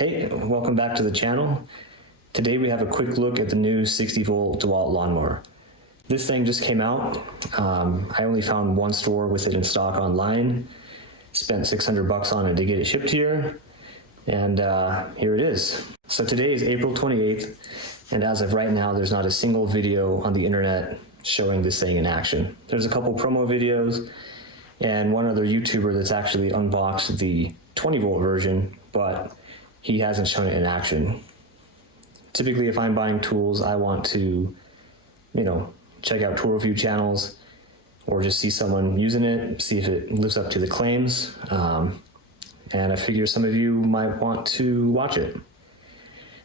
Hey, welcome back to the channel. Today we have a quick look at the new 60-volt Dewalt lawnmower. This thing just came out. I only found one store with it in stock online. Spent $600 on it to get it shipped here, and here it is. So today is April 28th, and as of right now, there's not a single video on the internet showing this thing in action. There's a couple promo videos and one other YouTuber that's actually unboxed the 20-volt version, but he hasn't shown it in action. Typically, if I'm buying tools, I want to, check out tool review channels or just see someone using it, see if it lives up to the claims. And I figure some of you might want to watch it.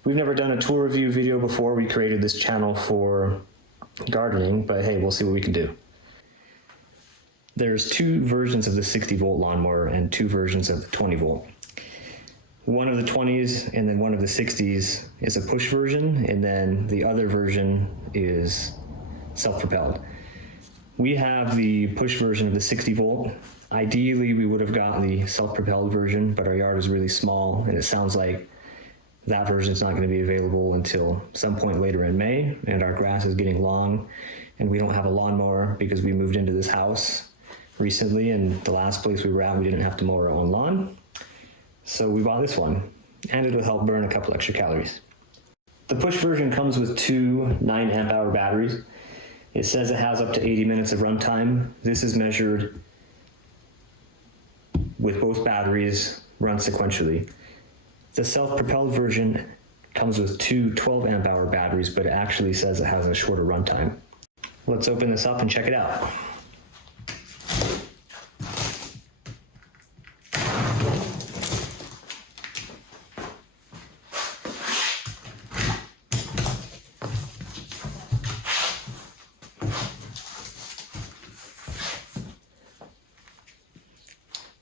We've never done a tool review video before. We created this channel for gardening, but hey, we'll see what we can do. There's two versions of the 60-volt lawnmower and two versions of the 20-volt. One of the 20s and then one of the 60s is a push version, and then the other version is self-propelled. We have the push version of the 60-volt. Ideally, we would have gotten the self-propelled version, but our yard is really small, and it sounds like that version is not going to be available until some point later in May, and our grass is getting long, and we don't have a lawnmower because we moved into this house recently, and the last place we were at, we didn't have to mow our own lawn. So we bought this one, and it'll help burn a couple extra calories. The push version comes with two 9 amp hour batteries. It says it has up to 80 minutes of runtime. This is measured with both batteries run sequentially. The self-propelled version comes with two 12 amp hour batteries, but it actually says it has a shorter runtime. Let's open this up and check it out.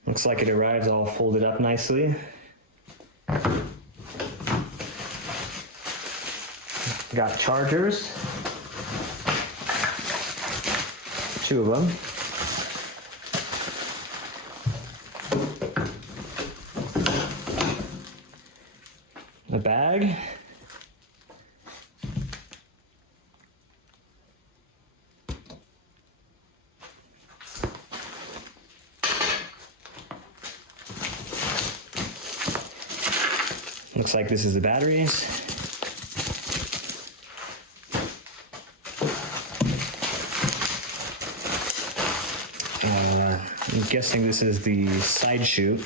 Looks like it arrives all folded up nicely. Got chargers, 2 of them. A bag. Looks like this is the batteries. I'm guessing this is the side chute.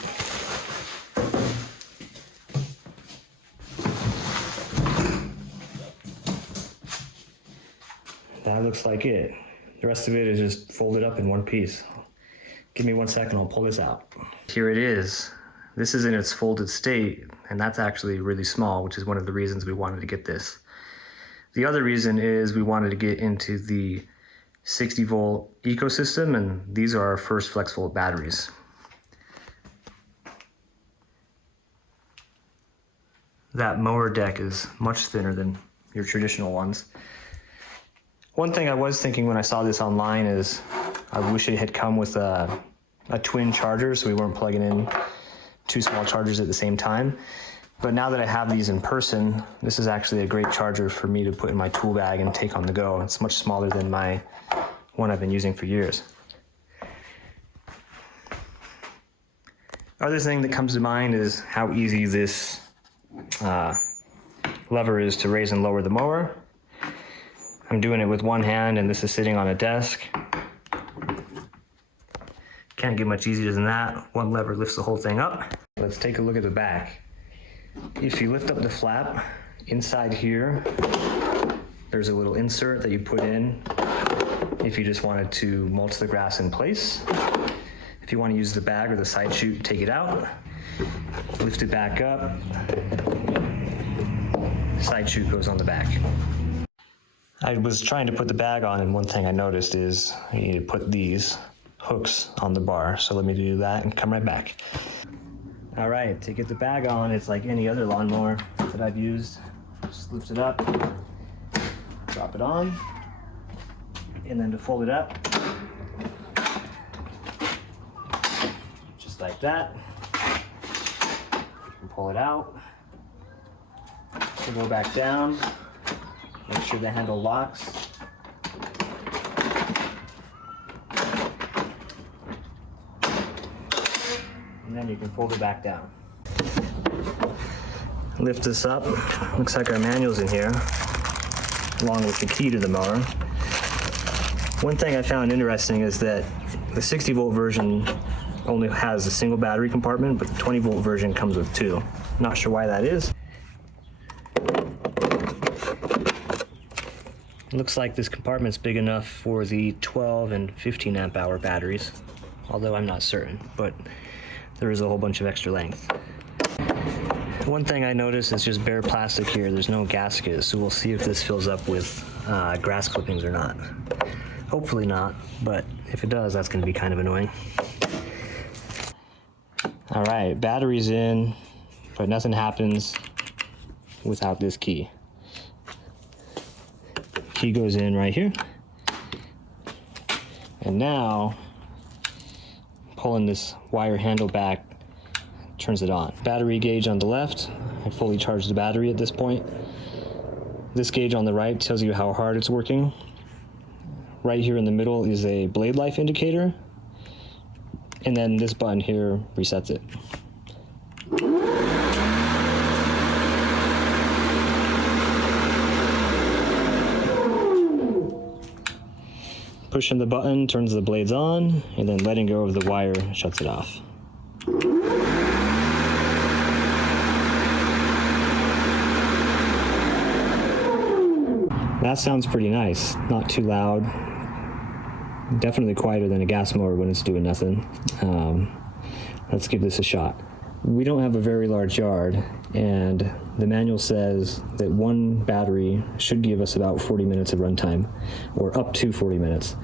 That looks like it. The rest of it is just folded up in one piece. Give me 1 second, I'll pull this out. Here it is. This is in its folded state, and that's actually really small, which is one of the reasons we wanted to get this. The other reason is we wanted to get into the 60-volt ecosystem, and these are our first flex volt batteries. That mower deck is much thinner than your traditional ones. One thing I was thinking when I saw this online is I wish it had come with a twin charger so we weren't plugging in 2 small chargers at the same time. But now that I have these in person, this is actually a great charger for me to put in my tool bag and take on the go. It's much smaller than my one I've been using for years. Other thing that comes to mind is how easy this lever is to raise and lower the mower. I'm doing it with one hand, and this is sitting on a desk. Can't get much easier than that. One lever lifts the whole thing up. Let's take a look at the back. If you lift up the flap, inside here, there's a little insert that you put in if you just wanted to mulch the grass in place. If you want to use the bag or the side chute, take it out, lift it back up, side chute goes on the back. I was trying to put the bag on, and one thing I noticed is you need to put these hooks on the bar. So let me do that and come right back. All right, to get the bag on, it's like any other lawnmower that I've used. Just lift it up, drop it on, and then to fold it up, just like that. You can pull it out, to go back down, make sure the handle locks. And then you can fold it back down. Lift this up. Looks like our manual's in here, along with the key to the mower. One thing I found interesting is that the 60 volt version only has a single battery compartment, but the 20 volt version comes with two. Not sure why that is. Looks like this compartment's big enough for the 12 and 15 amp hour batteries, although I'm not certain, but there is a whole bunch of extra length. One thing I noticed is just bare plastic here. There's no gasket, so we'll see if this fills up with grass clippings or not. Hopefully not, but if it does, that's going to be kind of annoying. All right, battery's in, but nothing happens without this key. Key goes in right here. And now, pulling this wire handle back turns it on. Battery gauge on the left, I fully charged the battery at this point. This gauge on the right tells you how hard it's working. Right here in the middle is a blade life indicator, and then this button here resets it. Pushing the button turns the blades on, and then letting go of the wire shuts it off. That sounds pretty nice, not too loud. Definitely quieter than a gas mower when it's doing nothing. Let's give this a shot. We don't have a very large yard, and the manual says that one battery should give us about 40 minutes of runtime, or up to 40 minutes.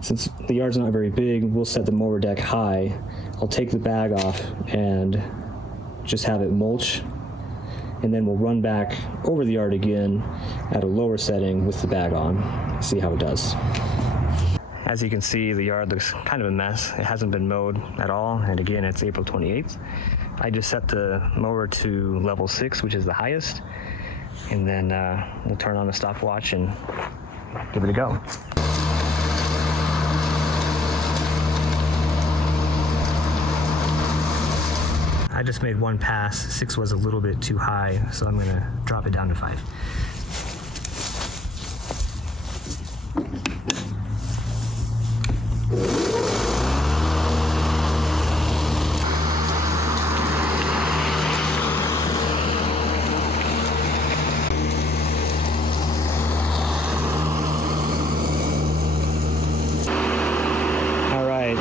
Since the yard's not very big, we'll set the mower deck high. I'll take the bag off and just have it mulch, and then we'll run back over the yard again at a lower setting with the bag on, see how it does. As you can see, the yard looks kind of a mess. It hasn't been mowed at all, and again, it's April 28th. I just set the mower to level 6, which is the highest, and then we'll turn on the stopwatch and give it a go. I just made one pass. 6 was a little bit too high, so I'm gonna drop it down to 5.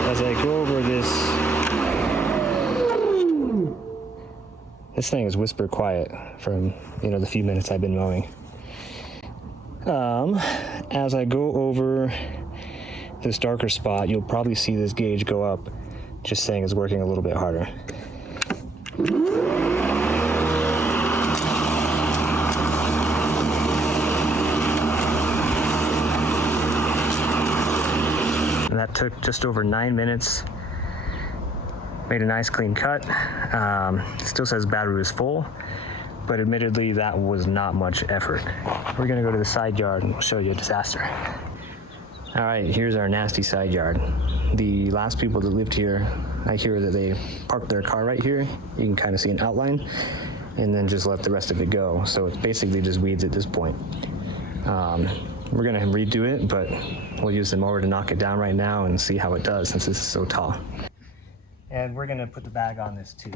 As I go over this thing is whisper quiet from, the few minutes I've been mowing. As I go over this darker spot, you'll probably see this gauge go up, just saying it's working a little bit harder. And that took just over 9 minutes. Made a nice clean cut. Still says battery was full, but admittedly that was not much effort. We're gonna go to the side yard and we'll show you a disaster. All right, here's our nasty side yard. The last people that lived here, I hear that they parked their car right here. You can kind of see an outline, and then just let the rest of it go. So it's basically just weeds at this point. We're gonna redo it, but we'll use the mower to knock it down right now and see how it does since this is so tall. And we're gonna put the bag on this too.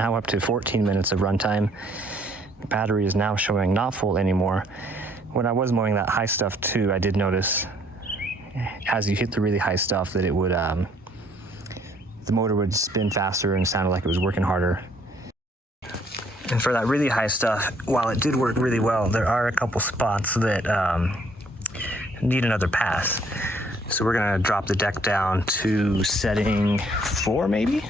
now up to 14 minutes of runtime. The battery is now showing not full anymore. When I was mowing that high stuff too, I did notice as you hit the really high stuff that it would, the motor would spin faster and sounded like it was working harder. And for that really high stuff, while it did work really well, there are a couple spots that need another pass. So we're gonna drop the deck down to setting 4 maybe?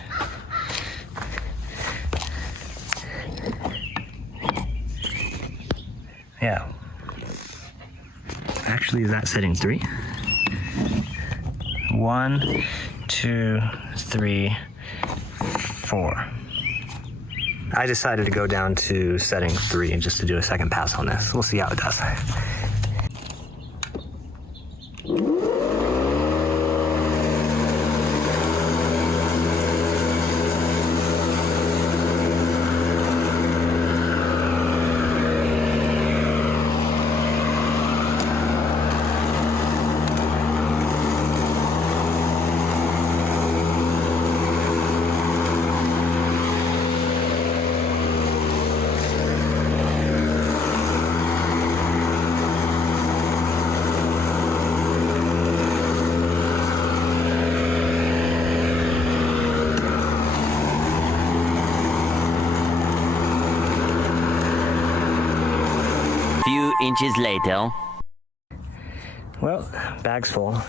Yeah. Actually, is that setting 3? 1, 2, 3, 4. I decided to go down to setting 3 just to do a second pass on this. We'll see how it does. Few inches later. Well, bag's full.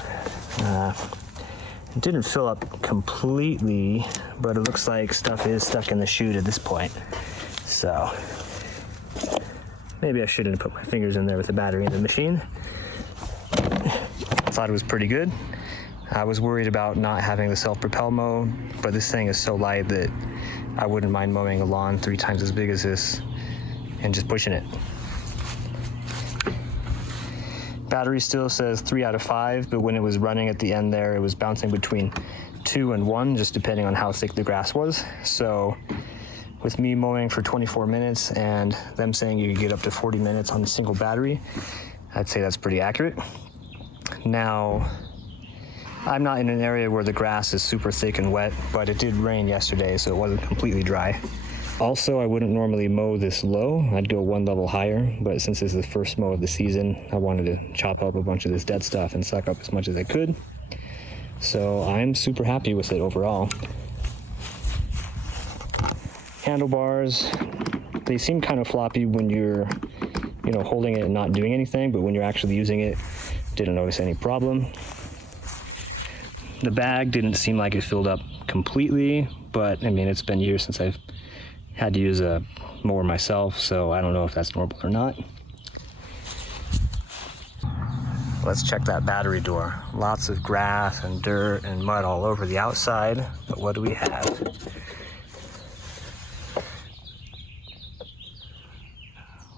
It didn't fill up completely, but it looks like stuff is stuck in the chute at this point. So maybe I shouldn't have put my fingers in there with the battery in the machine. Thought it was pretty good. I was worried about not having the self-propel mode, but this thing is so light that I wouldn't mind mowing a lawn 3 times as big as this and just pushing it. Battery still says 3 out of 5, but when it was running at the end there, it was bouncing between 2 and 1, just depending on how thick the grass was. So with me mowing for 24 minutes and them saying you could get up to 40 minutes on a single battery, I'd say that's pretty accurate. Now, I'm not in an area where the grass is super thick and wet, but it did rain yesterday, so it wasn't completely dry. Also, I wouldn't normally mow this low. I'd go 1 level higher, but since this is the first mow of the season, I wanted to chop up a bunch of this dead stuff and suck up as much as I could. So I'm super happy with it overall. Handlebars, they seem kind of floppy when you're, holding it and not doing anything, but when you're actually using it, didn't notice any problem. The bag didn't seem like it filled up completely, but I mean, it's been years since I've had to use a mower myself, so I don't know if that's normal or not. Let's check that battery door. Lots of grass and dirt and mud all over the outside, but what do we have?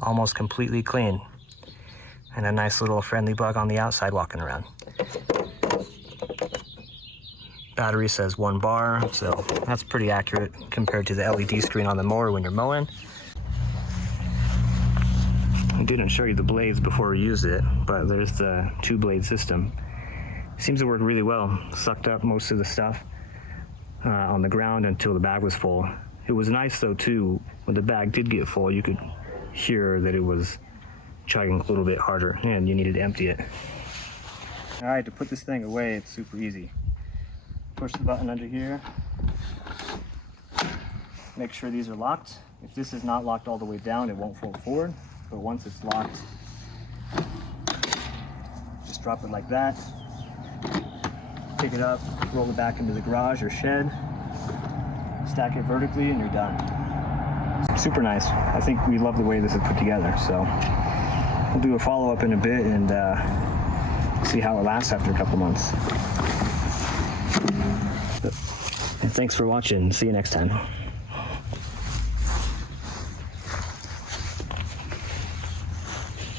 Almost completely clean. And a nice little friendly bug on the outside walking around. Battery says 1 bar, so that's pretty accurate compared to the LED screen on the mower when you're mowing. I didn't show you the blades before we used it, but there's the 2-blade system. Seems to work really well. Sucked up most of the stuff on the ground until the bag was full. It was nice though too, when the bag did get full, you could hear that it was chugging a little bit harder and you needed to empty it. All right, to put this thing away, it's super easy. Push the button under here. Make sure these are locked. If this is not locked all the way down, it won't fold forward. But once it's locked, just drop it like that. Pick it up, roll it back into the garage or shed, stack it vertically, and you're done. Super nice. I think we love the way this is put together. So we'll do a follow-up in a bit and see how it lasts after a couple months. And thanks for watching. See you next time.